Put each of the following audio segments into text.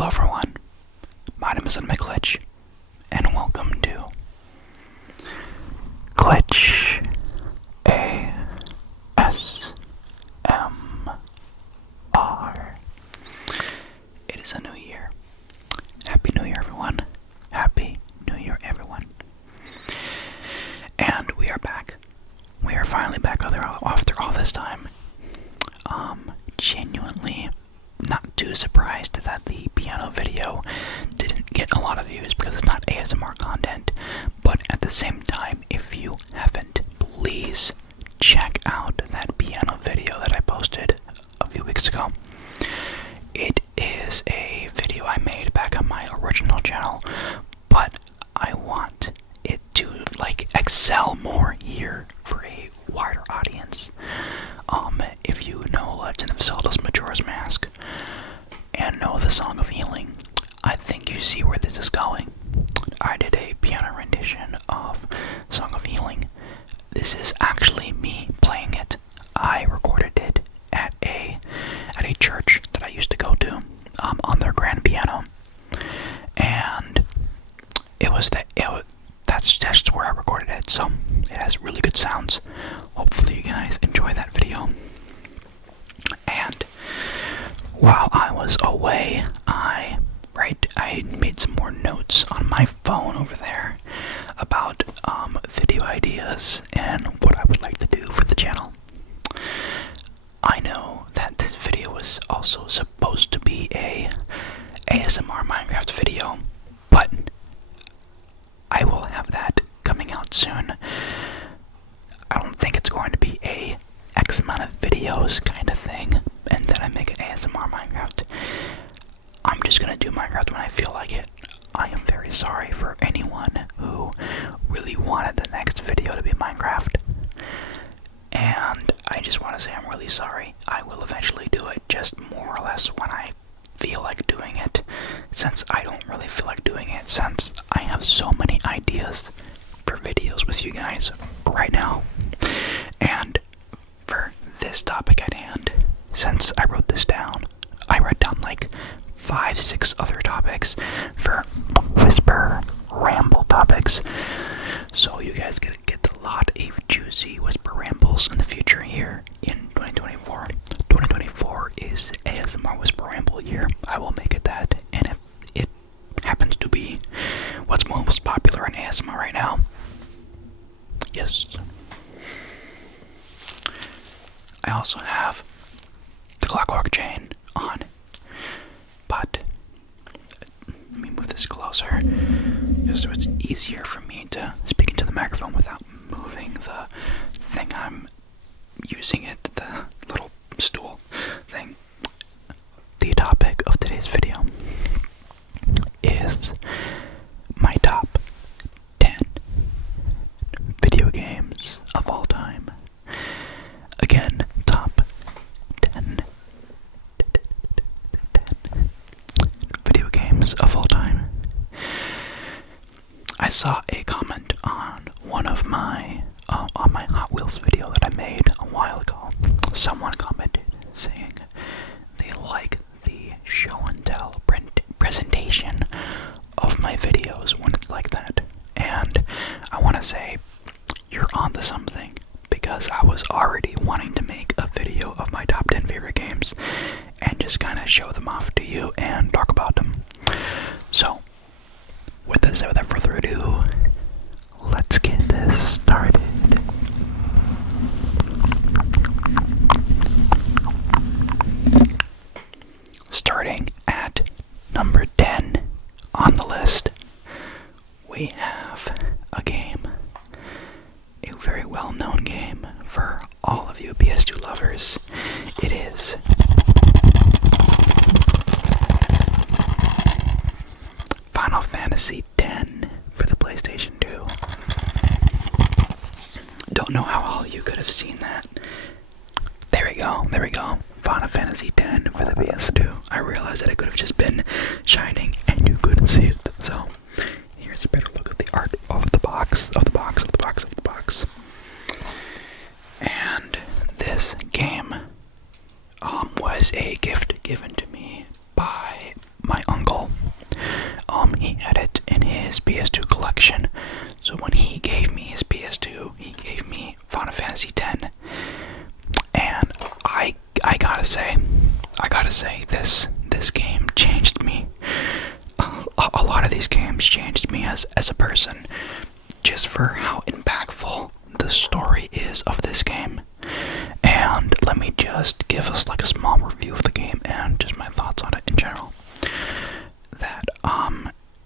Hello everyone, my name is Glitch, and welcome to Glitch ASMR. It is a new year. Happy New Year everyone. Happy New Year everyone. And we are back. We are finally back after all this time. Genuinely not too surprised that the piano video didn't get a lot of views because it's not ASMR content, but at the same time, if you haven't, please check out that piano video that I posted a few weeks ago. It is a video I made back on my original channel, but I want it to excel more here for a wider audience. If you know Legend of Zelda's Majora's Mask and know the Song of Healing, I think you see where this is going. I did a piano rendition of Song of Healing. This is actually me playing it. I recorded it at a church that I used to go to on their grand piano, and that's just where I recorded it, so it has really good sounds. Hopefully you guys enjoy that video. And while I was away, I made some more notes on my phone over there about video ideas and what I would like to do for the channel. I know that this video was also supposed to be a ASMR Minecraft video, but I will have that coming out soon. I don't think it's going to be a X amount of videos kind of thing, and then I make an ASMR Minecraft. I'm just gonna do Minecraft when I feel like it. I am very sorry for anyone who really wanted the next video to be Minecraft, and I just want to say I'm really sorry. I will eventually do it, just more or less when I feel like doing it, since I don't really feel like doing it, since I have so many ideas for videos with you guys right now. And for this topic at hand, since I wrote this down, I wrote down like 5-6 other topics for Whisper Ramble topics, so you guys get a lot of juicy Whisper Rambles in the future here in 2024. 2024 is ASMR Whisper Ramble year. I will make it that, and if it happens to be what's most popular in ASMR right now, yes. I also have the clockwork chain on, but let me move this closer just so it's easier for me to speak into the microphone without moving the thing I'm using the little stool thing. The topic of today's video is my top 10 video games of all time. Again, top 10 video games of all time. I saw a comment on one of my on my Hot Wheels video that I made a while ago. Someone commented saying they like the show and tell presentation of my videos when it's like that, and I want to say you're onto something, because I was already wanting to make a video of my top 10 favorite games and just kind of show them off to you and talk about them. So without further ado, let's get this started. Starting at number 10 on the list, we have a game, a very well-known game for all of you PS2 lovers. It is Final Fantasy X for the PlayStation 2. Don't know how all you could have seen that. There we go. Final Fantasy X for the PS2. I realized that it could have just been shining and you couldn't see it. So here's a better look at the art of the box. And this game was a gift given to me by my uncle. I gotta say, this game changed me. A lot of these games changed me as a person, just for how impactful the story is of this game. And let me just give us like a small review of the game and just my thoughts on it in general. That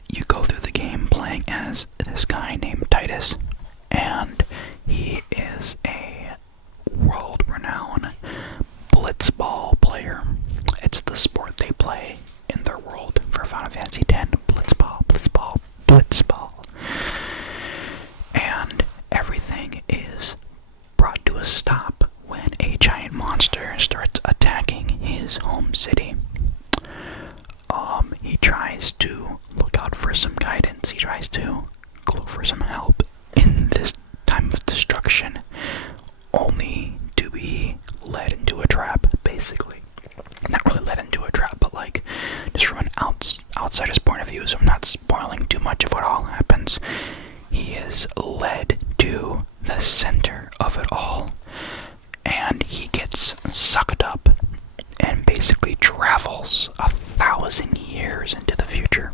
you go through the game playing as this guy named Titus, and he is a world-renowned blitzball player. It's the sport they play in their world for Final Fantasy X. Blitzball, blitzball, blitzball. And everything is brought to a stop when a giant monster starts attacking his home city. He tries to look out for some guidance. He tries to look for some help in this time of destruction, only to be led into a trap, basically. Not really led into a trap, but like, just from an outsider's point of view, so I'm not spoiling too much of what all happens. He is led to the center of it all, and he gets sucked up and basically travels 1,000 years into the future,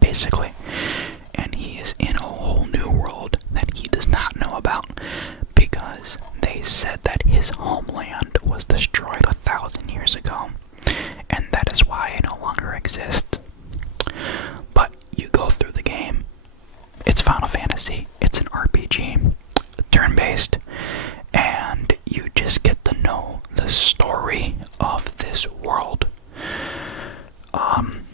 basically. And he is in a whole new world that he does not know about, because they said that his homeland was destroyed 1,000 years ago, and that is why it no longer exists. But you go through the game. It's Final Fantasy. It's an RPG, turn-based, and you just get to know the story of this world.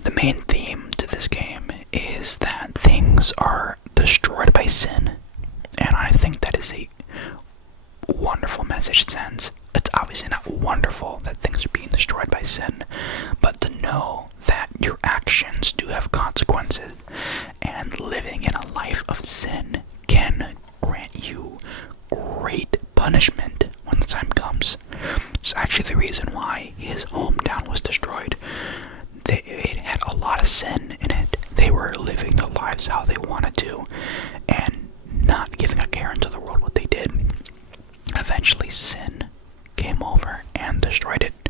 The main theme to this game is that things are destroyed by sin, and I think that is a wonderful message it sends. It's obviously not wonderful that things are being destroyed by sin, but to know that your actions do have consequences, and living in a life of sin can grant you great punishment when the time comes. It's actually the reason why his hometown was destroyed. It had a lot of sin in it. They were living their lives how they wanted to, and not giving a care into the world what they did. Eventually sin came over and destroyed it.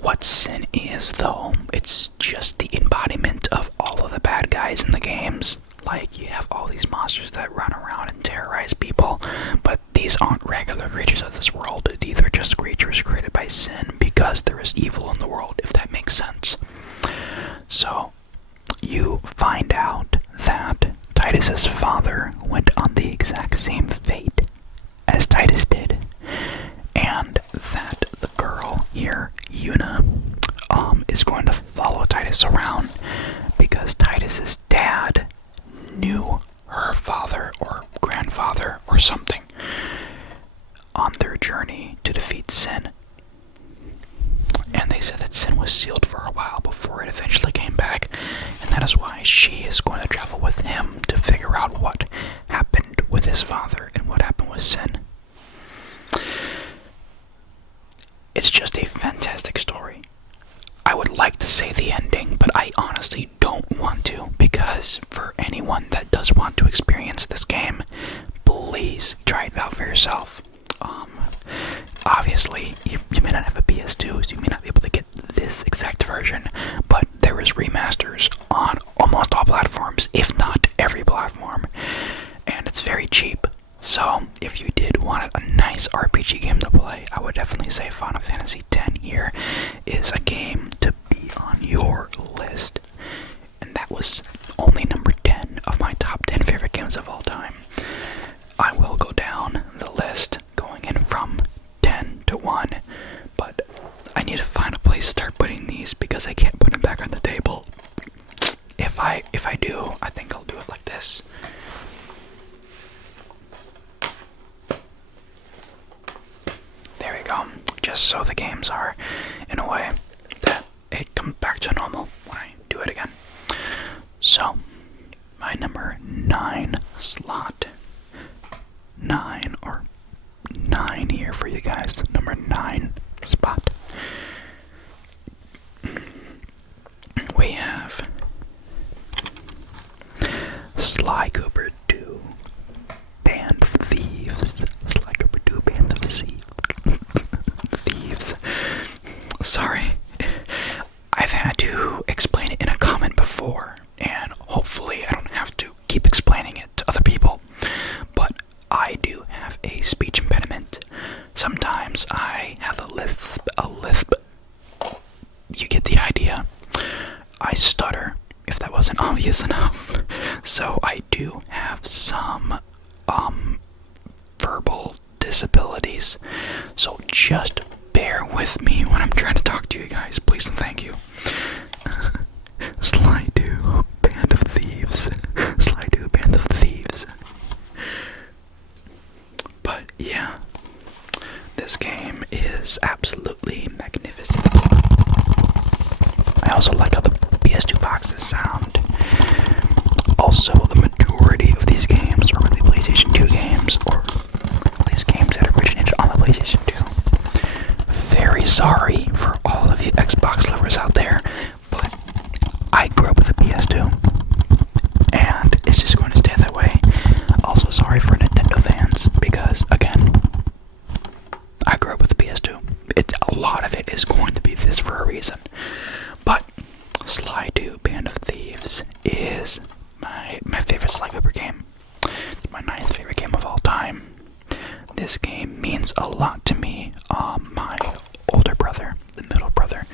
What sin is, though, it's just the embodiment of all of the bad guys in the games. Like, you have all these monsters that run around and terrorize people, but these aren't regular creatures of this world. These are just creatures created by sin because there is evil in the world, if that makes sense. So, you find out that Titus's father went on the exact same fate as Titus did, and that the girl here, Yuna, is going to follow Titus around because Titus's dad knew her father or grandfather or something on their journey to defeat sin. And they said that sin was sealed for a while before it eventually came back, and that is why she is going to travel with him to figure out what happened with his father and what happened with sin. It's just a fantastic story. I would like to say the ending, but I honestly don't want to, because for anyone that does want to experience this game, please try it out for yourself. Obviously, you may not have a PS2, so you may not be able to get this exact version, but there is remasters on almost all platforms, if not every platform, and it's very cheap. So, if you did want a nice RPG game to play, I would definitely say Final Fantasy X here is a game to be on your list. And that was only number 10 of my top 10 favorite games of all time. I will go down the list, going in from 10 to 1, but I need to find a place to start putting these because I can't put them back on the table. If I do, I think I'll do it like this. There we go. Just so the games are in a way that it comes back to normal when I do it again. So, my number 9 slot. 9 or 9 here for you guys. Number 9 spot I've had to explain it in a comment before, and hopefully I don't have to keep explaining it to other people, but I do have a speech impediment. Sometimes I have a lisp. You get the idea. I stutter, if that wasn't obvious enough. So I do have some verbal disabilities. So just bear with me when I'm trying to talk to you guys, please and thank you. Sly Do, Band of Thieves. Sly Do, Band of Thieves. But yeah, this game is absolutely magnificent. I also like how the PS2 boxes sound. Also, the majority of these games are really PlayStation 2 games, or these games that originated on the PlayStation 2. Very sorry for all of you Xbox lovers out there, but I grew up with a PS2, and it's just going to stay that way. Also, sorry for Nintendo fans, because, again, I grew up with a PS2. A lot of it is going to be this for a reason. But Sly 2 Band of Thieves is my favorite Sly Cooper game. It's my 9th favorite game of all time. This game means a lot to me. My older brother, the middle brother,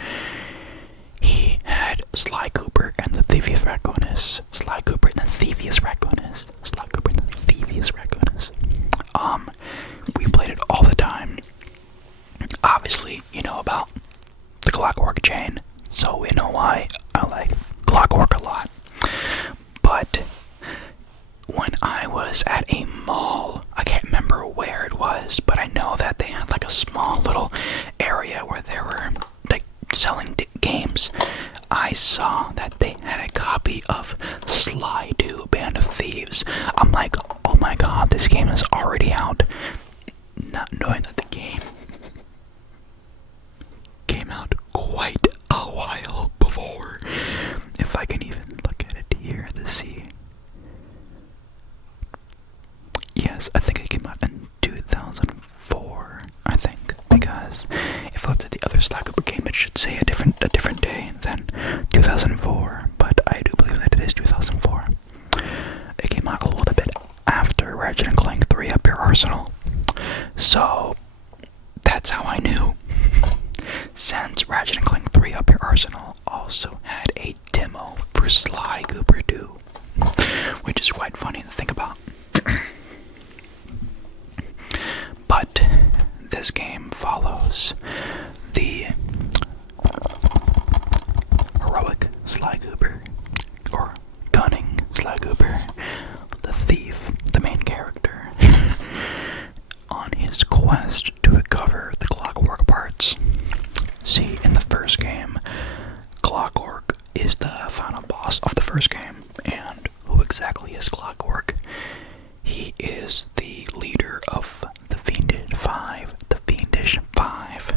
he had Sly Cooper and the Thievius Raccoonus. Sly Cooper and the Thievius Raccoonus. Sly Cooper and the Thievius Raccoonus. We played it all the time. Obviously, you know about the Clockwork Chain, so we know why I like Clockwork a lot. But when I was at a mall, I can't remember where it was, but I know that they had like a small little area where they were like selling games. I saw that they had a copy of Sly 2 Band of Thieves. I'm like, oh my god, this game is already out. Not knowing that the game came out quite a while before. If I can even look at it here to see. Yes, I think it came out in 2004, I think, because if I looked at the other Sly Cooper game, it should say a different day than 2004, but I do believe that it is 2004. It came out a little bit after Ratchet and Clank 3 Up Your Arsenal, so that's how I knew. Since Ratchet and Clank 3 Up Your Arsenal also had a demo for Sly Cooper 2, which is quite funny to think about. But this game follows the heroic Sly Cooper, or cunning Sly Cooper, the thief, the main character, on his quest to recover the clockwork parts. See, in the first game, Clockwork is the final boss of the first game, and who exactly is Clockwork? He is the leader of the Fiendish Five.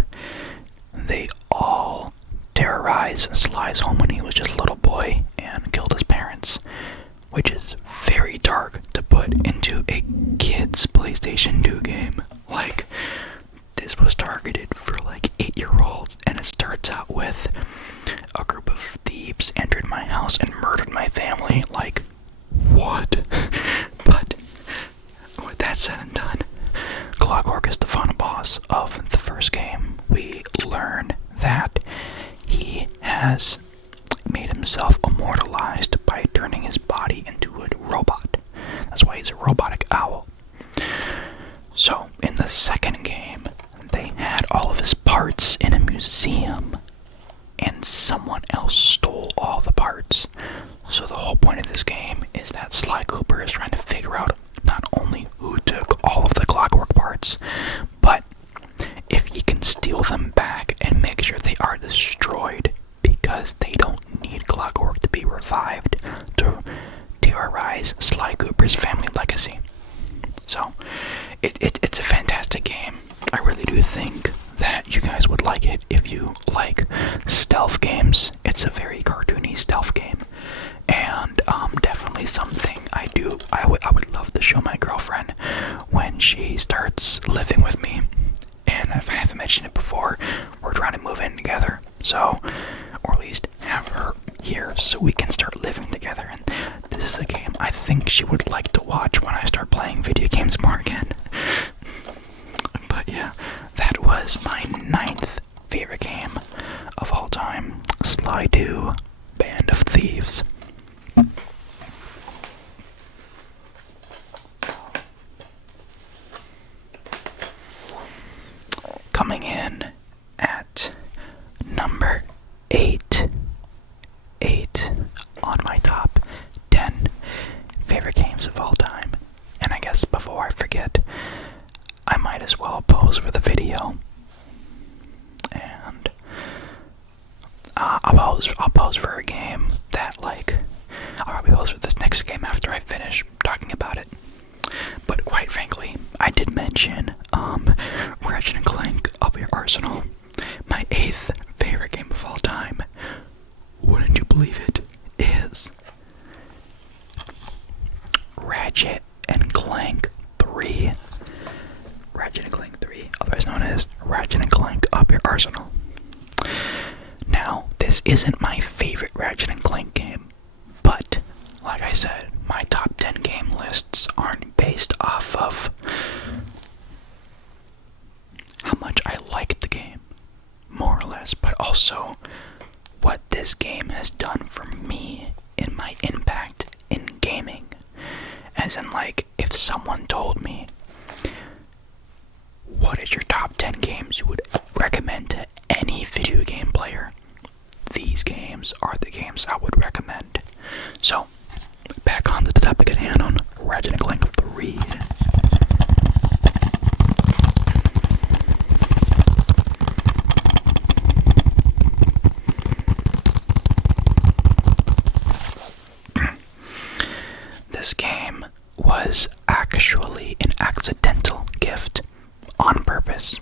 They all terrorized Sly's home when he was just a little boy and killed his parents, which is very dark to put into a kid's PlayStation 2 game. Like, this was targeted for like 8-year-olds, and it starts out with a group of thieves entered my house and murdered my family. Like, what? But with that said and done, Clockwork is the final boss of the first game. We learn that he has made himself immortalized by turning his body into a robot. That's why he's a robotic owl. So, in the second game, they had all of his parts in a museum, and someone else stole all the parts. So the whole point of this game is that Sly Cooper is trying to figure out not only who took all of the clockwork parts, but if he can steal them back and make sure they are destroyed, because they don't need clockwork to be revived to terrorize Sly Cooper's family legacy. So, it's a fantastic game. I really do think that you guys would like it if you like stealth games. It's a very cartoony stealth game, and definitely something I would love to show my girlfriend when she starts living with me. And if I haven't mentioned it before, we're trying to move in together. So, or at least so we can start living together. And this is a game I think she would like to watch when I start playing video games more again. But yeah, that was my 9th favorite game of all time, Sly 2, Band of Thieves. Coming in at number 8 on my top 10 favorite games of all time. And I guess before I forget, I might as well pose for the video. And I'll pose for a game that, like, I'll probably pose for this next game after I finish talking about it. But quite frankly, I did mention Ratchet and Clank Up Your Arsenal, my 8th favorite game of all time. Wouldn't you believe it? Is Ratchet and Clank 3. Ratchet and Clank 3, otherwise known as Ratchet and Clank Up Your Arsenal. Now, this isn't my favorite Ratchet and Clank game, but, like I said, my top 10 game lists aren't based off of how much I liked the game, more or less, but also what this game has done for me in my impact in gaming. As in, like, if someone told me, what is your top 10 games you would recommend to any video game player? These games are the games I would recommend. So, back on to the topic at hand on Ratchet and Clank 3. This game was actually an accidental gift on purpose.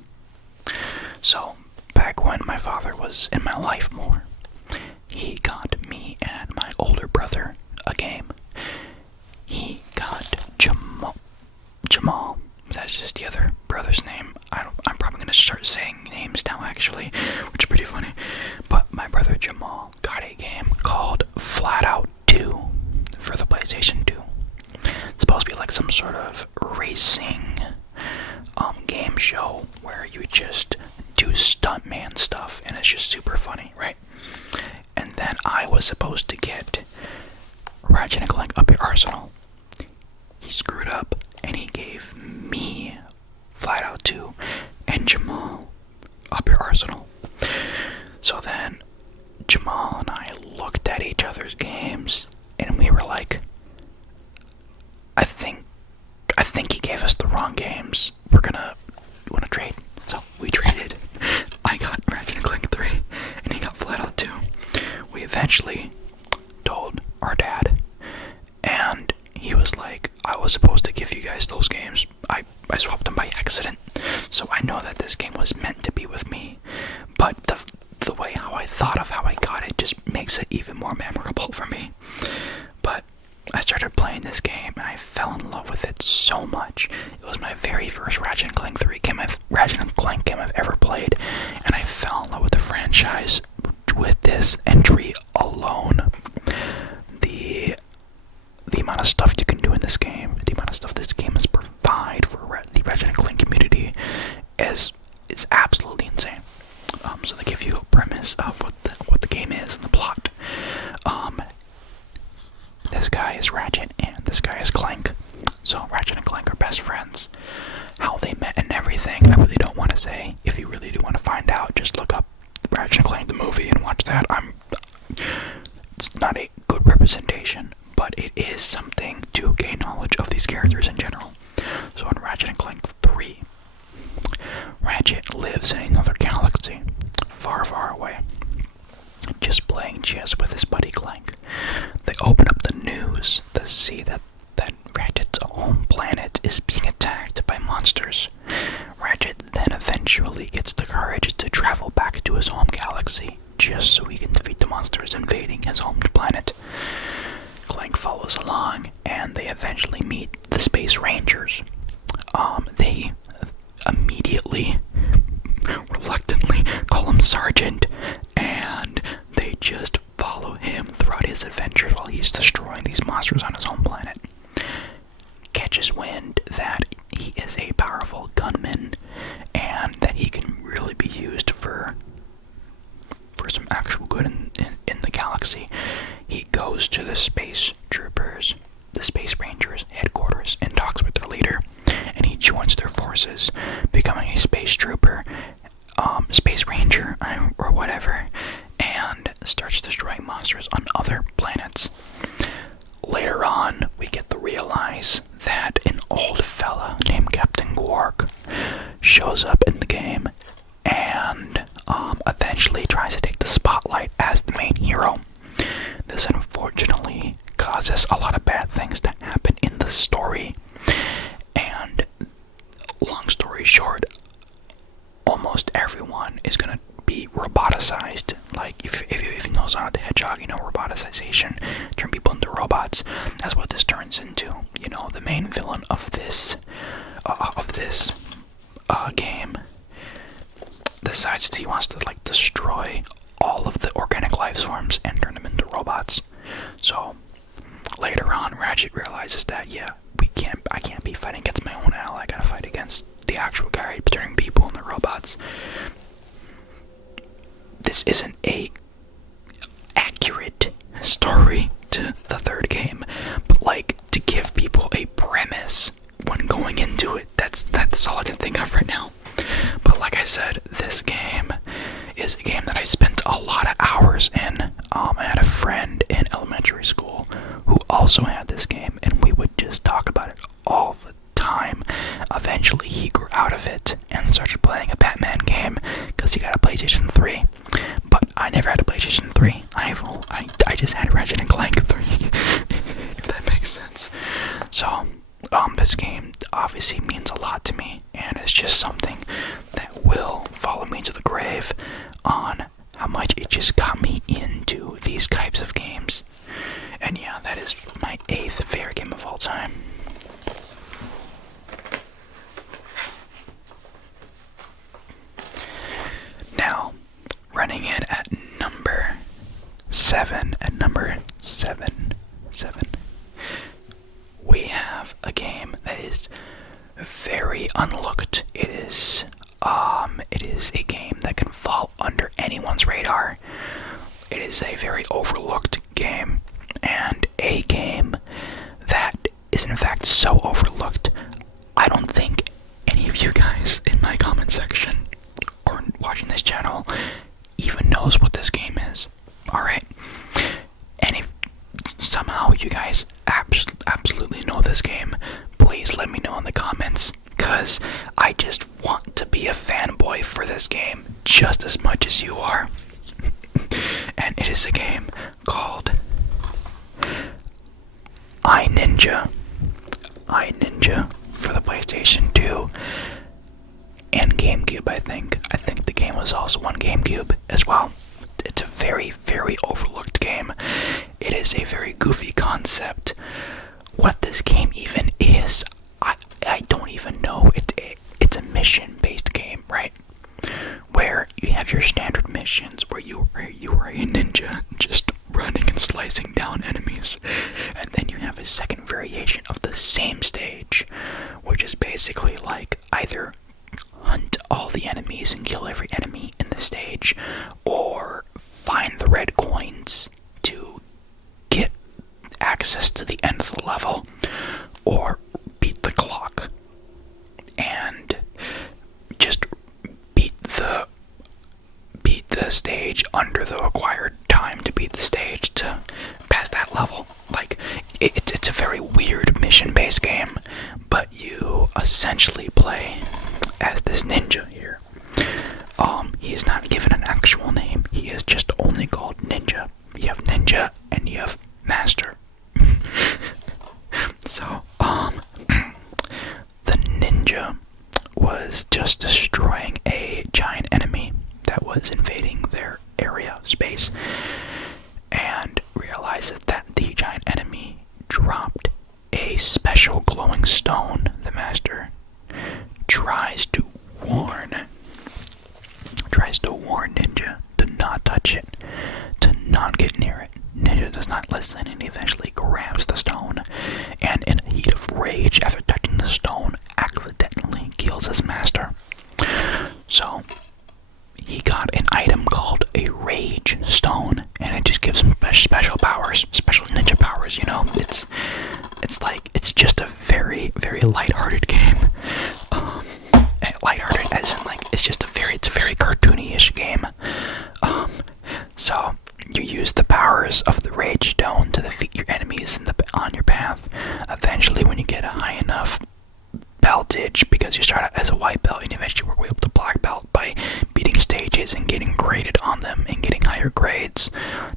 So, back when my father was in my life more, he got me and my older brother a game. He got Jamal. That's just the other brother's name. I'm probably going to start saying names now, actually, which is pretty funny. But my brother Jamal got a game called Flat Out 2 for the PlayStation 2. It's supposed to be like some sort of racing game show where you just do stuntman stuff, and it's just super funny, right? And then I was supposed to get Ratchet and Clank Up Your Arsenal. He screwed up, and he gave me Flat Out 2 and Jamal Up Your Arsenal. So then Jamal and I looked at each other's games, and we were like, I think he gave us the wrong games. You wanna trade? So we traded. I got Ratchet and Clank 3, and he got Flat Out 2. We eventually told our dad, and he was like, I was supposed to give you guys those games. I swapped them by accident. So I know that this game was meant to be with me, but the way how I thought of how I got it just makes it even more memorable for me. But I started playing this game, and I fell in love with it so much. It was my very first Ratchet and Clank game I've ever played, and I fell in love with the franchise with this entry alone. The amount of stuff you can do in this game, the amount of stuff this game has provide for the Ratchet and Clank community is absolutely insane. So they give you a premise of what the game is and the plot. This guy is Ratchet and this guy is Clank. So Ratchet and Clank are best friends. How they met and everything, I really don't want to say. If you really do want to find out, just look up Ratchet and Clank the movie and watch that. It's not a good representation, but it is something to gain knowledge of these characters in general. So in Ratchet and Clank 3, Ratchet lives in another galaxy, far, far away, just playing chess with his buddy Clank. They open up the news to see that Ratchet's home planet is being attacked by monsters. Ratchet then eventually gets the courage to travel back to his home galaxy, just so he can defeat the monsters invading his home planet. Clank follows along, and they eventually meet the Space Rangers. They immediately, reluctantly, call him Sergeant, and they just follow him throughout goes to the space troopers, the space rangers headquarters, and talks with their leader, and he joins their forces, becoming a space trooper, space ranger, or whatever, and starts destroying monsters on other planets. Later on, we get to realize that an old fella named Captain Quark shows up in the game and eventually tries to take the spotlight as the main hero. This unfortunately causes a lot of bad things to happen in the story, and long story short, almost everyone is gonna be roboticized. Like, if you know Sonic the Hedgehog, you know roboticization, turn people into robots. That's what this turns into. You know, the main villain of this game decides he wants to like destroy all of the organic life forms and turn them into robots. So later on, Ratchet realizes that I can't be fighting against my own ally. I gotta fight against the actual guy turning people into robots. This isn't a accurate story to the third game, but like to give people a premise when going into it. That's all I can think of right now. But like I said, this game is a game that I spent a lot of hours in. I had a friend in elementary school who also had this game, and we would just talk about it all the time. Eventually he grew out of it and started playing a Batman game because he got a PlayStation 3. But I never had a PlayStation 3. I just had Ratchet and Clank 3, if that makes sense. So this game obviously means a lot to me, and it's just something that will follow me to the grave on how much it just got me into these types of games. And yeah, that is my 8th favorite game of all time. Now, running in at number 7, we have a game that is very unlooked. It is a game that can fall under anyone's radar. It is a very overlooked game, and a game that is in fact so overlooked, I don't think any of you guys in my comment section or watching this channel even knows what this game is. Alright? And if somehow you guys absolutely know this game, please let me know in the comments, because I just want to be a fanboy for this game just as much as you are. And it is a game called iNinja. iNinja for the PlayStation 2 and GameCube, I think. I think the game was also on GameCube as well. It's a very, very overlooked game. It is a very goofy concept. What this game even is, I don't even know. It's a mission-based game, right? Where you have your standard missions where you are a ninja just running and slicing down enemies. And then you have a second variation of the same stage, which is basically like either hunt all the enemies and kill every enemy in the stage, or find the red coins to get access to the end of the level, or beat the clock and just beat the stage under the required time to beat the stage to pass that level. Like, it's a very weird mission-based game, but you essentially play as this ninja here. He is not given an actual name. He is just only called Ninja. You have Ninja and you have Master. So, the ninja was just destroying a giant enemy that was invading their area, space, and realizes that the giant enemy dropped a special glowing stone. The Master tries to warn Ninja to not touch it, to not get near it. Ninja does not listen, and eventually grabs the stone, and in a heat of rage after touching the stone, accidentally kills his master. So he got an item called a rage stone, and it just gives him special powers, special ninja powers. You know, it's just a very, very lighthearted game. Lighthearted as in like it's a very cartoony-ish game. So you use the powers of the Rage Stone to defeat your enemies on your path. Eventually, when you get a high enough beltage, because you start out as a white belt and eventually work way up to black belt by beating stages and getting graded on them and getting higher grades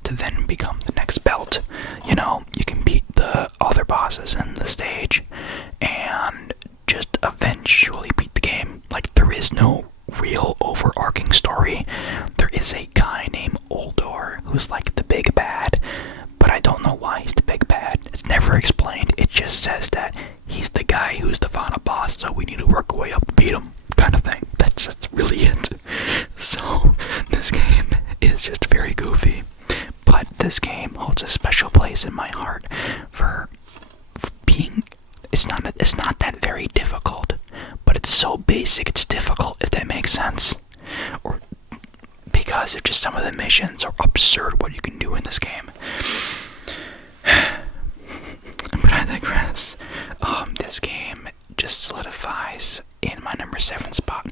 to then become the next belt. You know, you can beat the other bosses in the stage and just eventually beat the game. Like, there is no real overarching story. There is a guy named Oldor who's like the big bad, but I don't know why he's the big bad. It's never explained. It just says that he's the guy who's the final boss, so we need to work our way up to beat him, kind of thing. That's really it. So this game is just very goofy, but this game holds a special place in my heart for being. It's not that very difficult, but it's so basic it's difficult, if that makes sense. Or because of just some of the missions are absurd what you can do in this game. But I digress. This game just solidifies in my number 7 spot,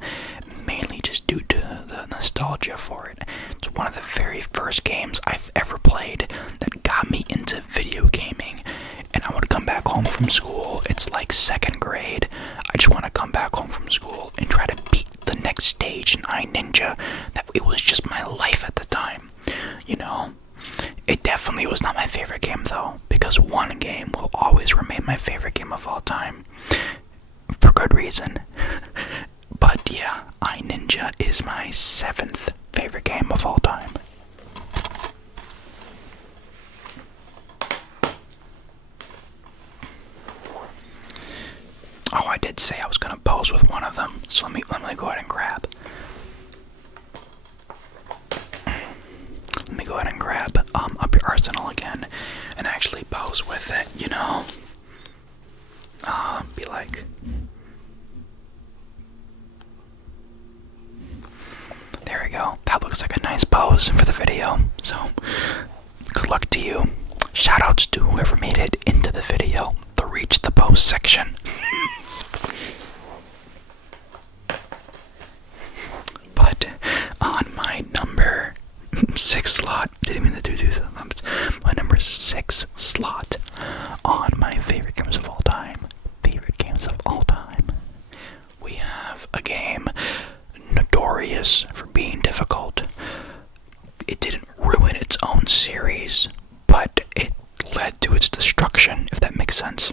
mainly just due to the nostalgia for it. It's one of the very first games I've ever played that got me into video gaming. And I would come back home from school, it's like 2nd grade, I just want to come back home from school and try to beat the next stage in iNinja. That it was just my life at the time, you know. It definitely was not my favorite game though, because one game will always remain my favorite game of all time, for good reason. But yeah, iNinja is my 7th favorite game of all time. Oh, I did say I was gonna pose with one of them, so let me go ahead and grab. Let me go ahead and grab up your arsenal again, and actually pose with it. You know, be like. There we go. That looks like a nice pose for the video. So, good luck to you. Shoutouts to whoever made it into the video to reach the pose section. But on my number 6 slot, didn't mean to do this. My number 6 slot on my favorite games of all time. We have a game notorious for being difficult. It didn't ruin its own series, but it led to its destruction, if that makes sense.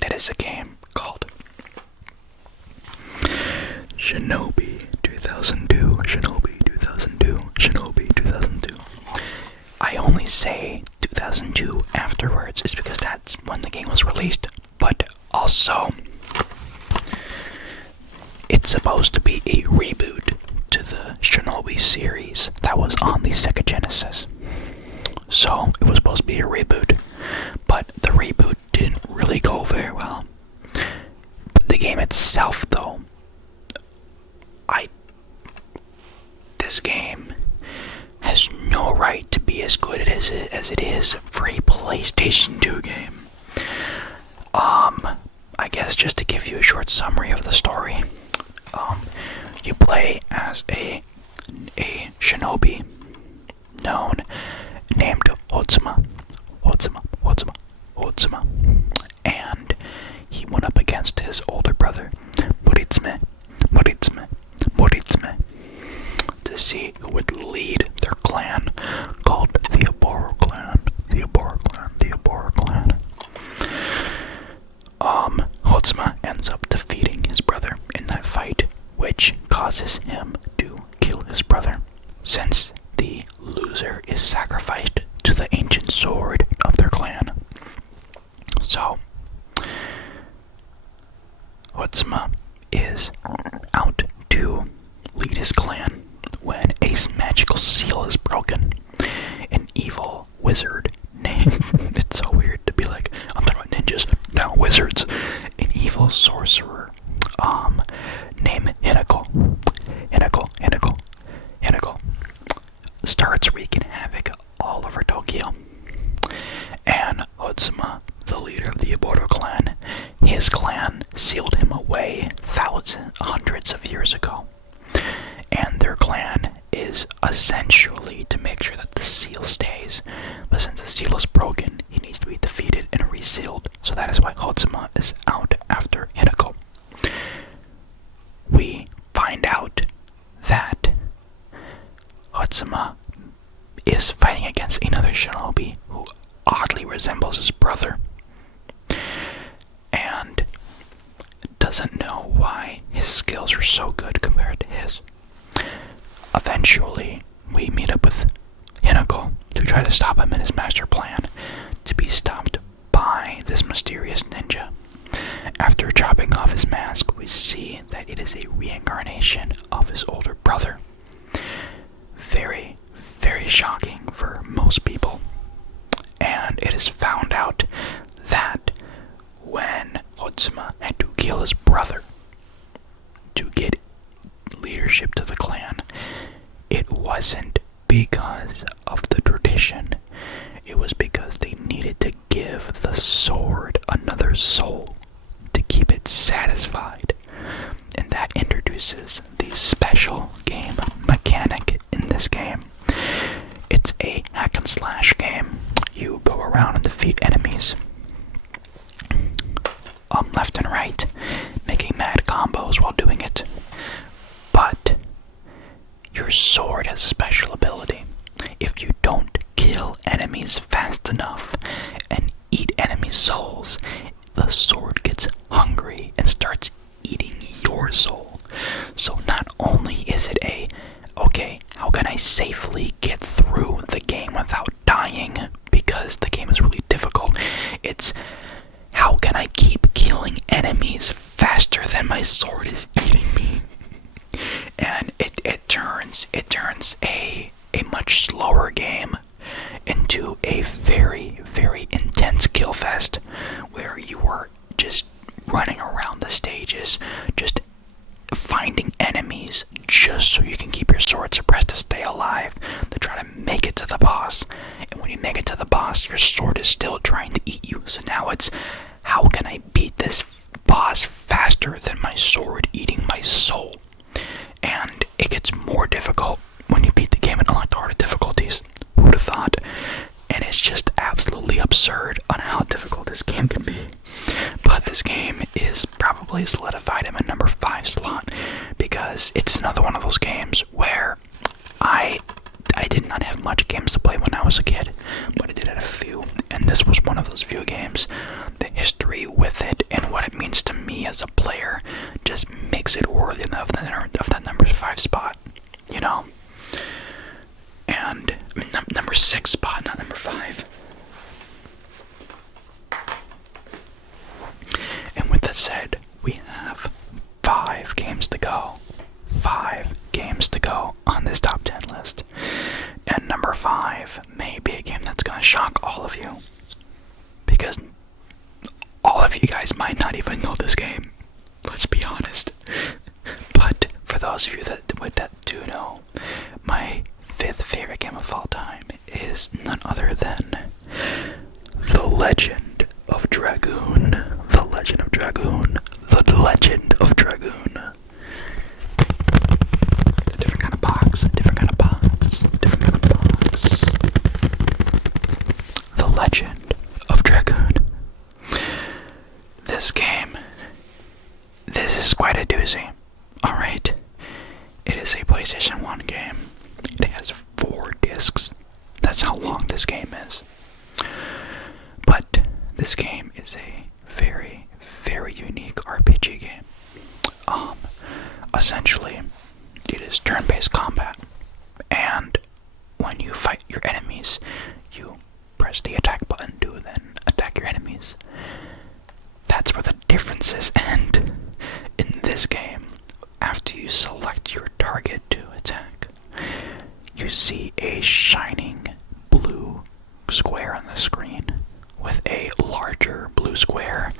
That is a game called Shinobi 2002. Shinobi 2002. Shinobi 2002. I only say 2002 afterwards is because that's when the game was released, but also it's supposed to be a reboot to the Shinobi series that was on the Sega Genesis. So it was supposed to be a reboot, but the reboot didn't really go very well. But the game itself, though, this game has no right to be as good as it is for a PlayStation 2 game. I guess just to give you a short summary of the story, you play as a shinobi named Hotsuma, and he went up against his older brother, Moritsme, to see who would lead their clan, called the Aboro clan. Hotsuma ends up defeating his brother in that fight, which causes him to kill his brother, since the loser is sacrificed to the ancient sword of their clan. So, Hotsuma is out to lead his clan when a magical seal is broken. An evil wizard named... It's so weird to be like, I'm talking about ninjas, now wizards. An evil sorcerer named Hinako starts wreaking havoc all leader of the Iboto clan. His clan sealed him away hundreds of years ago. And their clan is essentially to make sure that the seal stays. But since the seal is broken, he needs to be defeated and resealed. So that is why Hotsuma is out after Hinako. We find out that Hotsuma is fighting against another shinobi who oddly resembles his brother. And doesn't know why his skills are so good compared to his. Eventually, we meet up with Hinako to try to stop him in his master plan to be stopped by this mysterious ninja. After chopping off his mask, we see that it is a reincarnation of his older brother. Very, very shocking for most people. And it is found out that when Hotsuma had to kill his brother to get leadership to the clan, it wasn't because of the tradition. It was because they needed to give the sword another soul to keep it satisfied. And that introduces the special game mechanic in this game. It's a hack and slash game. You go around and defeat enemies left and right, making mad combos while doing it. But your sword has a special ability. If you don't kill enemies fast enough and eat enemy souls, the sword gets hungry and starts eating your soul. So not only is it okay, how can I safely get through the game without dying, because the game is really difficult, it's how can I keep killing enemies faster than my sword is eating me? And it turns a much slower game into a very, very intense kill fest where you are just running around the stages, just finding enemies just so you can keep your sword suppressed to stay alive, to try to make it to the boss. And when you make it to the boss, your sword is still trying to eat you. So now it's, how can I beat this boss faster than my sword eating my soul? And it gets more difficult when you beat the game and unlock the harder difficulties. Who would have thought? And it's just absolutely absurd on how difficult this game can be. But this game is probably solidified in my number 5 slot, because it's another one of those games where I did not have much games to play when I was a kid, but I did have a few, and this was one of those few games. The history with it and what it means to me as a player just makes it worthy of that number 5 spot, you know? And number 6 spot, not number 5. And with that said, we have 5 games to go. 5 games to go on this top 10 list. And number 5 may be a game that's going to shock all of you, because all of you guys might not even know this game. Let's be honest. But for those of you that do know, my 5th favorite game of all time is none other than The Legend of Dragoon. The Legend of Dragoon. The Legend of Dragoon. A different kind of box. Different kind of box. Different kind of box. The Legend of Dragoon. This game, this is quite a doozy. Alright. It is a PlayStation 1 game. It has 4 discs. That's how long this game is. But this game is a very, very unique RPG game. Essentially, it is turn-based combat. And when you fight your enemies, you press the attack button to then attack your enemies. That's where the differences end. In this game, after you select your target to attack, you see a shining blue square on the screen with a larger blue square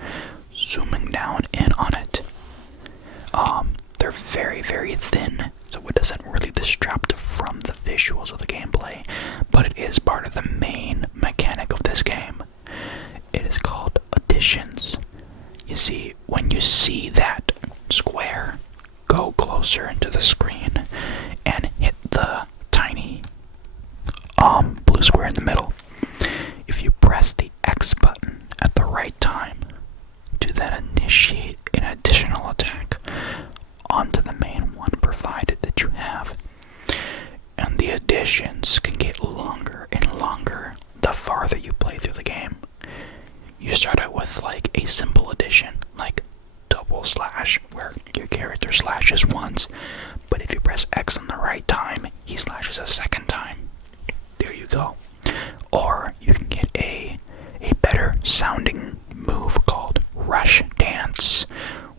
zooming down in on it. They're very, very thin, so it doesn't really distract from the visuals of the gameplay, but it is part of the main mechanic of this game. It is called a square in the middle. If you press the X button at the right time to then initiate an additional attack onto the main one provided that you have, and the additions can get longer and longer the farther you play through the game. You start out with like a simple addition, like double slash, where your character slashes once, but if you press X on the right time, he slashes a second time. There you go. Or you can get a better sounding move called Rush Dance,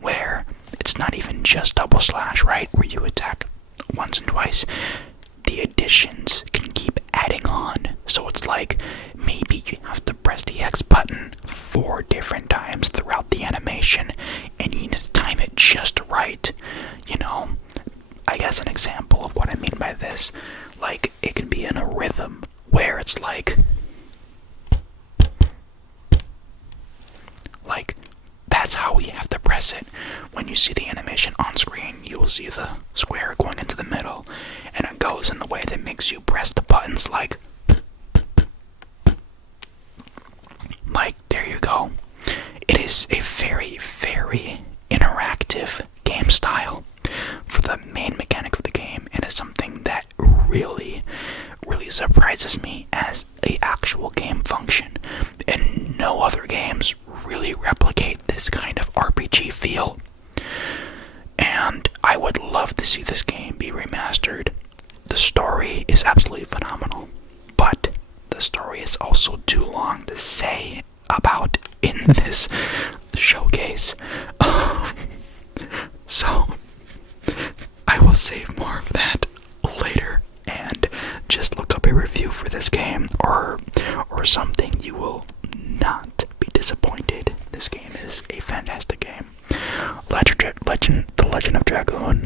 where it's not even just double slash, right, where you attack once and twice. The additions can keep adding on, so it's like maybe you have to press the X button 4 different times throughout the animation, and you need to time it just right. You know, I guess an example of what I mean by this, like it can be in a rhythm where it's like that's how you have to press it. When you see the animation on screen, you will see the square going into the middle, and it goes in the way that makes you press the buttons like there you go. It is a very, very interactive game style. For the main mechanic of the game, it is something that really, really surprises me as a actual game function, and no other games really replicate this kind of RPG feel. And I would love to see this game be remastered. The story is absolutely phenomenal, but the story is also too long to say about in this showcase. So I will save more of that later and just look up a review for this game or something. You will not be disappointed. This game is a fantastic game. The Legend of Dragoon,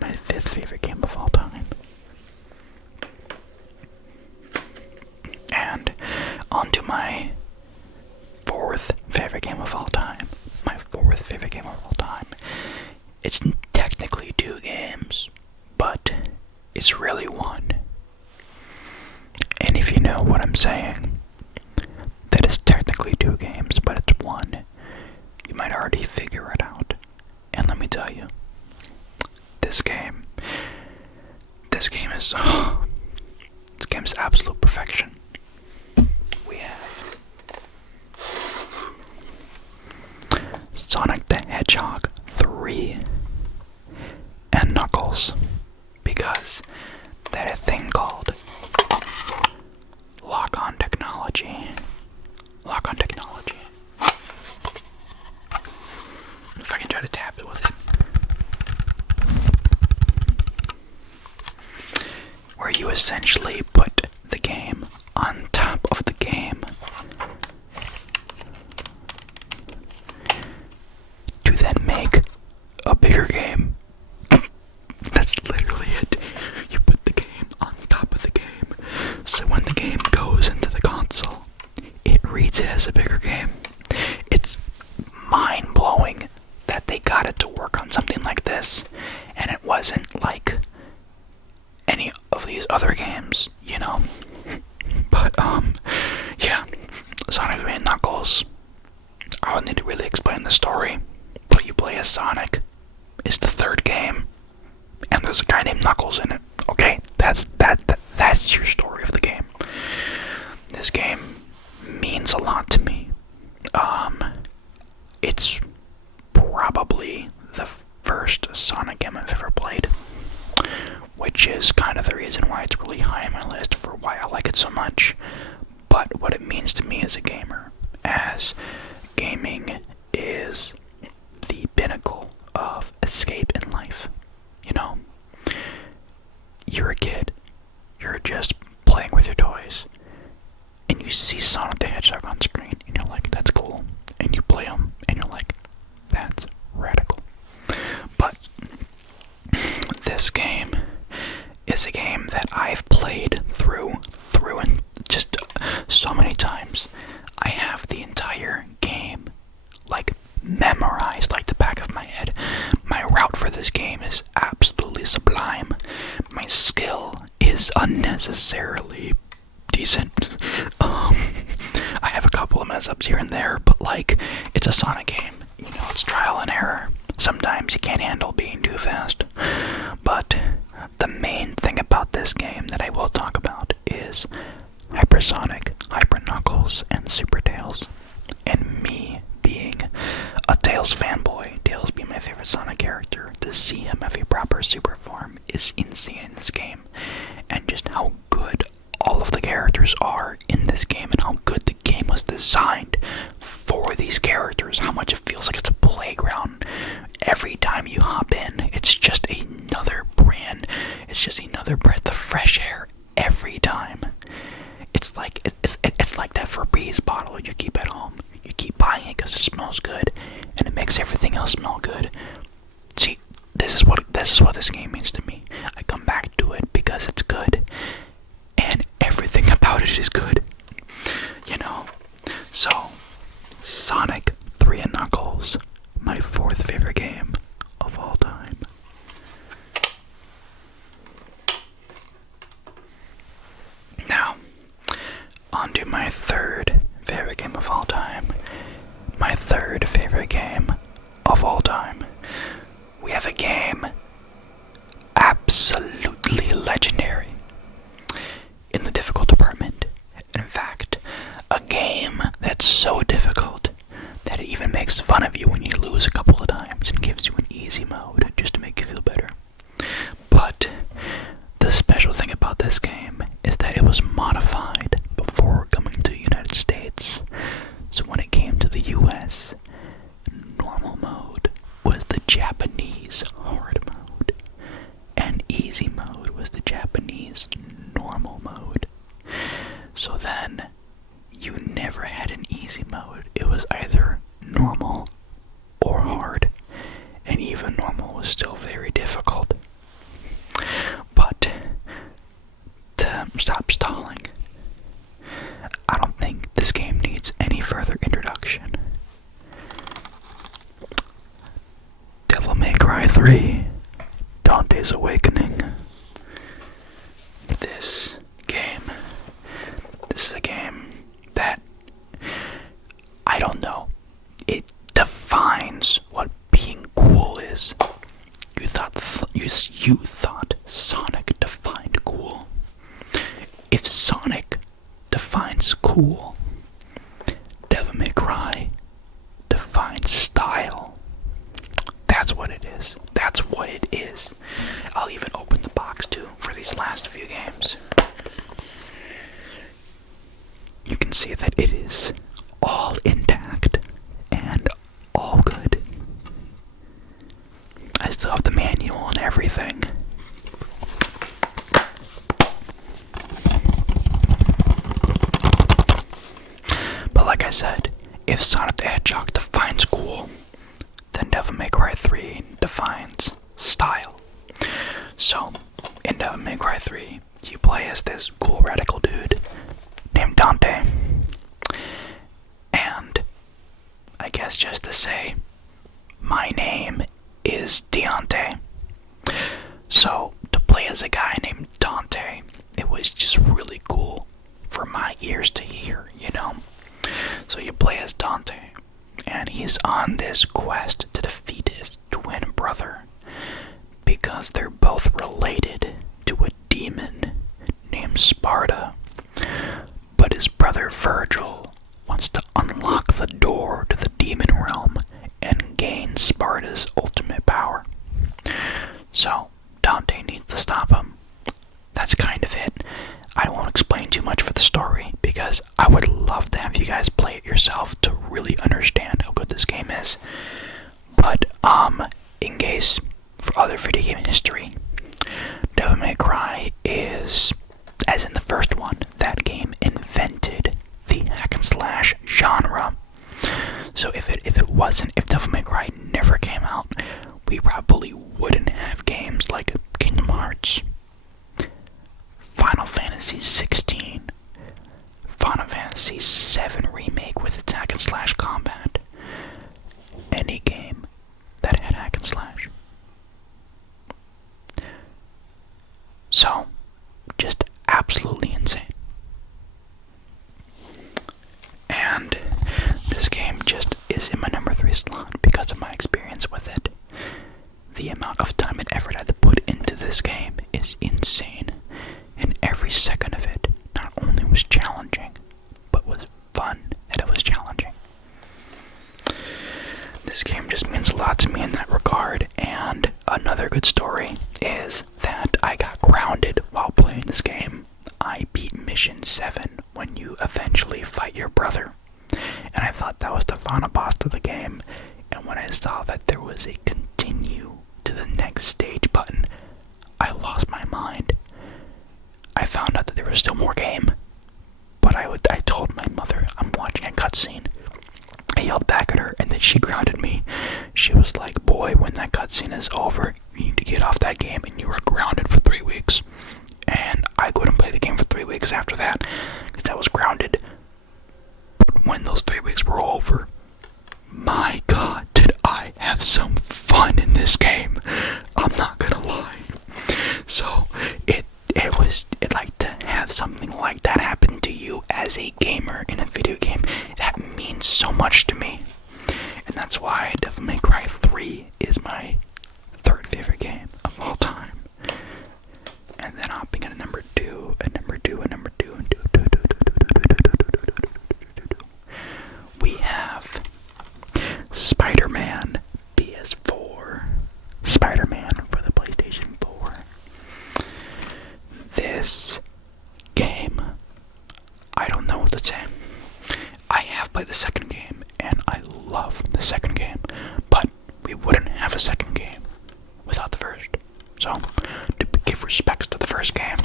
my 5th favorite game of all time. And on to my 4th favorite game of all time. My 4th favorite game of all time. It's technically 2 games, but it's really 1. And if you know what I'm saying, that is technically 2 games, but it's 1. You might already figure it out. And let me tell you, this game is absolute perfection. We have Sonic the Hedgehog 3 and Knuckles, because that a thing called lock-on technology. If I can try to tap it with it. Where you essentially put the game on top of the game to then make a bigger game. That's literally it. You put the game on top of the game, so when the game goes into the console, it reads it as a bigger game. It's mind-blowing that they got it to work on something like this, and it wasn't like any of these other games, you know. But yeah, Sonic 3 and Knuckles, I don't need to really explain the story, but you play as Sonic. It's the 3rd game, and there's a guy named Knuckles in it. Okay, that's your story of the game. This game means a lot to me. It's probably the first Sonic game I've ever played, which is kind of the reason why it's really high on my list for why I like it so much. But what it means to me as a gamer, as gaming is the pinnacle of escape in life. You know, you're a kid, you're just playing with your toys, and you see Sonic the Hedgehog on screen, and you're like, that's cool, and you play him, and you're like, that's radical. But this game is a game that I've played through and just so many times. I have the entire game like memorized like the back of my head. My route for this game is absolutely sublime. My skill is unnecessarily decent. mess-ups here and there, but like, it's a Sonic game. You know, it's trial and error. Sometimes you can't handle being too fast. But the main thing about this game that I will talk about is Hypersonic, Hyper Knuckles, and Super Tails. And me being a Tails fanboy, Tails being my favorite Sonic character, to see him have a proper super form is insane in this game. And just how good all of the characters are in this game, and how good the game was designed for these characters, how much it feels like it's a playground. Every time you hop in, it's just another brand, it's just another breath of fresh air every time. It's like that Febreze bottle you keep at home. You keep buying it because it smells good, and it makes everything else smell good. See, this is what this game means to me. I come back to it because it's good, and everything about it is good. You know? So, Sonic 3 and Knuckles, my fourth favorite game of all time. Now, on to my third favorite game of all time. My third favorite game of all time. We have a game absolutely legendary in the difficult department. In fact, a game that's so difficult that it even makes fun of you when you lose a couple of times and gives you an easy mode just to make you feel better. But the special thing about this game is that it was modified before coming to the United States. So when it came to the US, normal mode was the Japanese hard mode, and easy mode was the Japanese normal mode. So then, you never had an easy mode. It was either normal or hard, and even normal was still very difficult. But to stop stalling, I don't think this game needs any further introduction. Devil May Cry 3, Dante's Awakening. This is a game that, I don't know, it defines what being cool is. You thought Sonic defined cool. If Sonic defines cool, Devil May Cry defines style. That's what it is. That's what it is. I'll even open the box too for these last few games. You can see that it is all intact and all good. I still have the manual and everything. But like I said, if Sonic the Hedgehog defines cool, then Devil May Cry 3 defines style. So, in Devil May Cry 3, you play as this cool radical dude named Dante. And I guess just to say, my name is Deontay. So, to play as a guy named Dante, it was just really cool for my ears to hear, you know? So you play as Dante, and he's on this quest to defeat his twin brother, because they're both related to a demon named Sparta. But his brother Virgil wants to unlock the door to the demon realm and gain Sparta's ultimate power. So, Dante needs to stop him. That's kind of it. I won't explain too much for the story, because I would love to have you guys play it yourself to really understand how good this game is. But, in case for other video game history, Devil May Cry is, as in the first one, that game invented the hack and slash genre. So if Devil May Cry never came out, we probably wouldn't have games like Kingdom Hearts, Final Fantasy 16, Final Fantasy 7 Remake with its hack and slash combat, any game that had hack and slash. So, just absolutely insane. And slot because of my experience with it. The amount of time and effort I had to put into this game is insane, and every second of it not only was challenging, but was fun that it was challenging. This game just means a lot to me in that regard, and another good story is that I got grounded while playing this game. I beat Mission 7 when you eventually fight your brother, and I thought that was the final boss of the game, and when I saw that there was a continue to the next stage button, I lost my mind. I found out that there was still more game, but I told my mother I'm watching a cutscene. I yelled back at her, and then she grounded me. She was like, boy, when that cutscene is over, you need to get off that game, and you are grounded for 3 weeks. And I couldn't play the game for 3 weeks after that, because I was grounded. But when those 3 weeks were over, my God, did I have some fun in this game. I'm not gonna lie. So, it like to have something like that happen to you as a gamer in a video game. That means so much to me. And that's why Devil May Cry 3 is my third favorite game of all time. And then hopping into number 2, and number 2, and number 2, and 2. We have Spider-Man PS4. Spider-Man for the PlayStation 4. This game, I don't know what to say. I have played the second game, and I love the second game, but we wouldn't have a second game without the first. So, to give respects to the first game,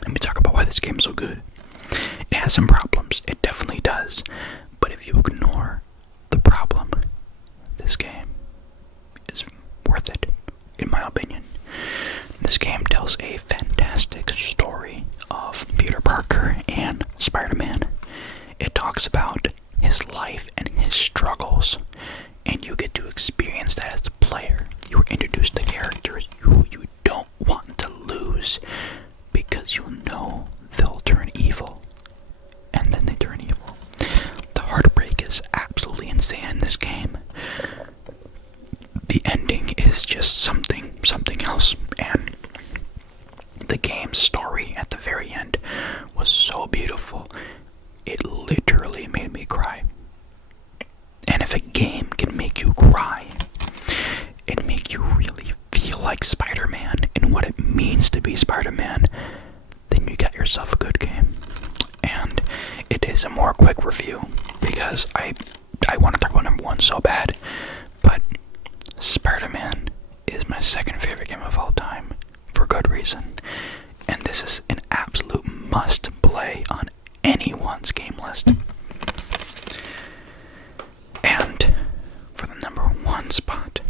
let me talk about why this game is so good. It has some problems, it definitely does, but if you ignore the problem, this game is worth it, in my opinion. This game tells a fantastic story of Peter Parker and Spider-Man. It talks about his life and his struggles, and you get to experience that as a player. You are introduced to characters who you don't want to lose, because you know they'll turn evil, and then they turn evil. The heartbreak is absolutely insane in this game. The ending is just something else, and the game's story at the very end was so beautiful. It literally made me cry. And if a game can make you cry and make you really feel like Spider-Man and what it means to be Spider-Man, then you got yourself a good game. And it is a more quick review, because I want to talk about number 1 so bad, but Spider-Man is my second favorite game of all time, for good reason. And this is an absolute must play on anyone's game list. And for the number one spot,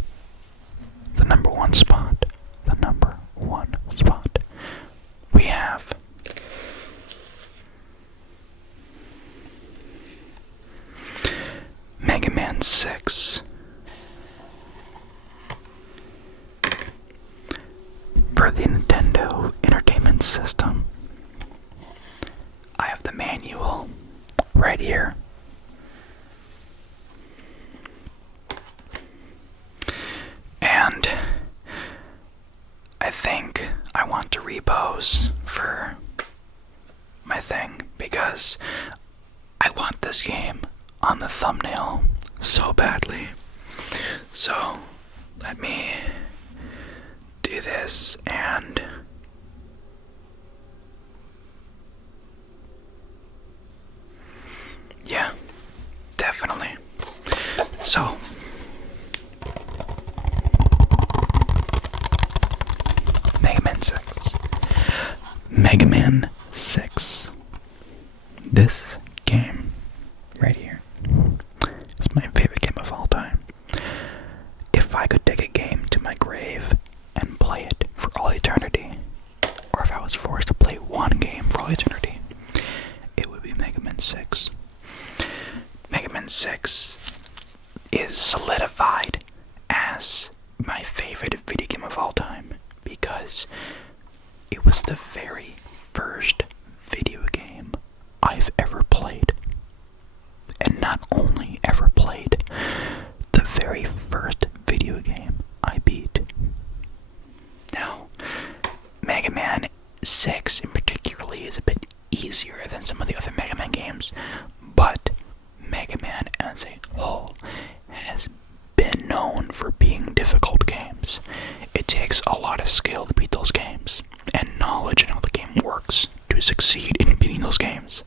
we have Mega Man 6. For the Nintendo Entertainment System. I have the manual right here. And I think I want to repose for my thing, because I want this game on the thumbnail so badly. So let me do this, and yeah, definitely. So Mega Man 6. This game right here is my favorite game of all time. If I could take a game to my grave and play it for all eternity, or if I was forced to play one game for all eternity, it would be Mega Man 6. Mega Man 6 is solidified as my favorite video game of all time, because it was the very first video game I've ever played. And not only ever played, 6 in particularly is a bit easier than some of the other Mega Man games, but Mega Man as a whole has been known for being difficult games. It takes a lot of skill to beat those games, and knowledge in how the game works to succeed in beating those games.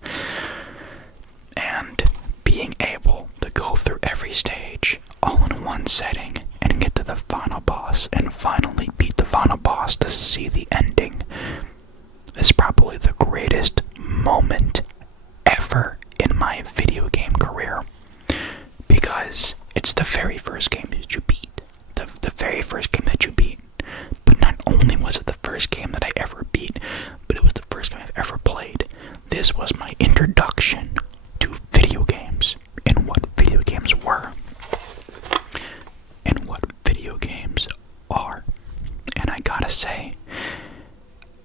And being able to go through every stage all in one setting and get to the final boss and finally beat the final boss to see the ending is probably the greatest moment ever in my video game career, because it's the very first game that you beat. The very first game that you beat. But not only was it the first game that I ever beat, but it was the first game I've ever played. This was my introduction to video games and what video games were and what video games are. And I gotta say,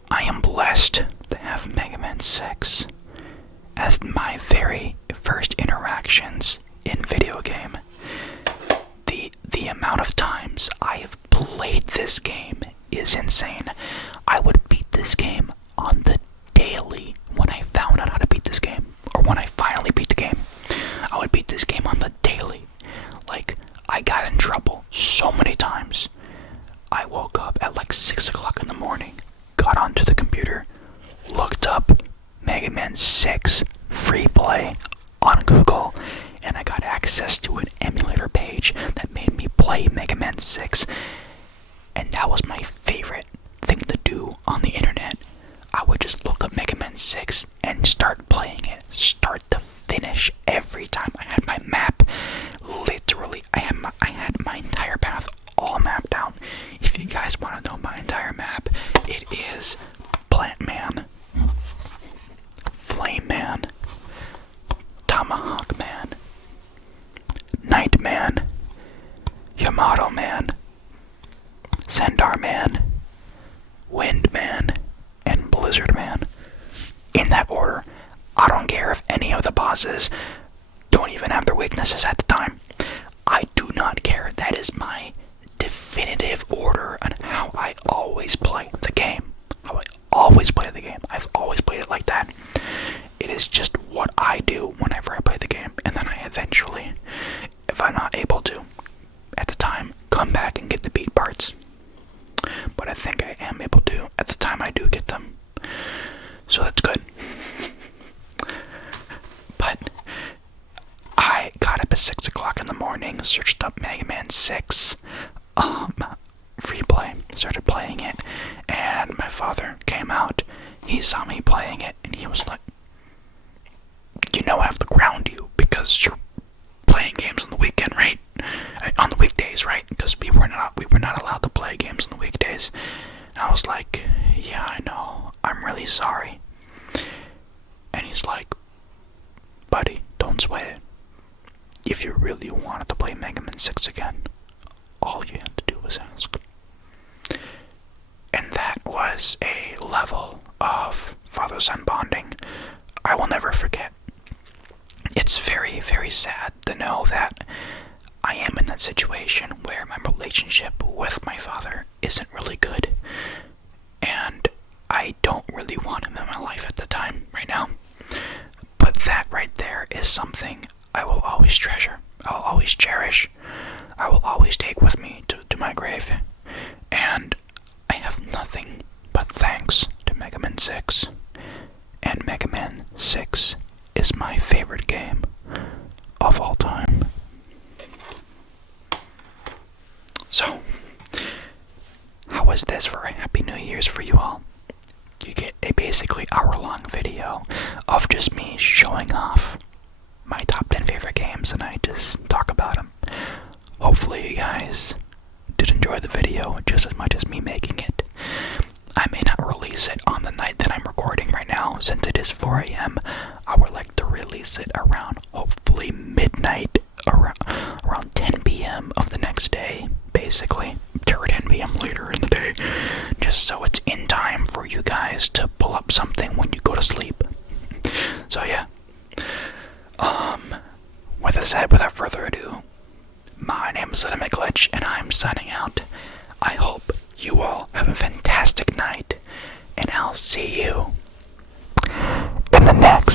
I am blessed to have Mega Man 6 as my very first interactions in video game. The amount of times I have played this game is insane. I would beat this game on the daily when I found out how to beat this game, or when I finally beat the game. I would beat this game on the daily. Like, I got in trouble so many times. I woke up at like 6 o'clock in the morning, got onto the computer, looked up Mega Man 6 free play on Google, and I got access to an emulator page that made me play Mega Man 6. And that was my favorite thing to do on the internet. I would just look up Mega Man 6 and start playing it, start to finish. Every time I had my map, literally, I had my entire path all mapped out. If you guys want to know my entire map, it is Plant Man, Flame Man, Tomahawk Man, Night Man, Yamato Man, Sandar Man, Wind Man, and Blizzard Man. In that order. I don't care if any of the bosses don't even have their weaknesses at the time. I do not care. That is my definitive order on how I always play the game. How I always play the game. I've always played it like that. It is just what I do whenever I play the game. And then I eventually, if I'm not able to, at the time, come back and get the beat parts. But I think I am able to. At the time I do get them. So that's good. But I got up at 6 o'clock in the morning, searched up Mega Man 6 free play, started playing it, and my father came out. He saw me playing it, and he was like, "You know I have to ground you because you're playing games on the weekend, right? On the weekdays, right? Because we were not allowed to play games on the weekdays." And I was like, "Yeah, I know. I'm really sorry." And he's like, "Buddy, don't sweat it. If you really wanted to play Mega Man 6 again, all you had to do was ask." And that was a level of father-son bonding I will never forget. It's very, very sad to know that I am in that situation where my relationship with my father isn't really good, and I don't really want him in my life at the time, right now. But that right there is something I will always treasure, I will always cherish, I will always take with me to my grave. And I have nothing but thanks to Mega Man 6. And Mega Man 6 is my favorite game of all time. So, how was this for a Happy New Year's for you all? You get a basically hour-long video of just me showing off my top 10 favorite games, and I just talk about them. Hopefully you guys did enjoy the video just as much as me making it. I may not release it on the night that I'm recording right now, since it is 4 a.m. I would like to release it around, hopefully, midnight, around 10 p.m. of the next day, basically, or 10 p.m. later in the day, just so it's in time for you guys to pull up something when you go to sleep. So yeah, with that said, without further ado, my name is Little Glitch, and I'm signing out. I hope you all have a fantastic night, and I'll I'll see you in the next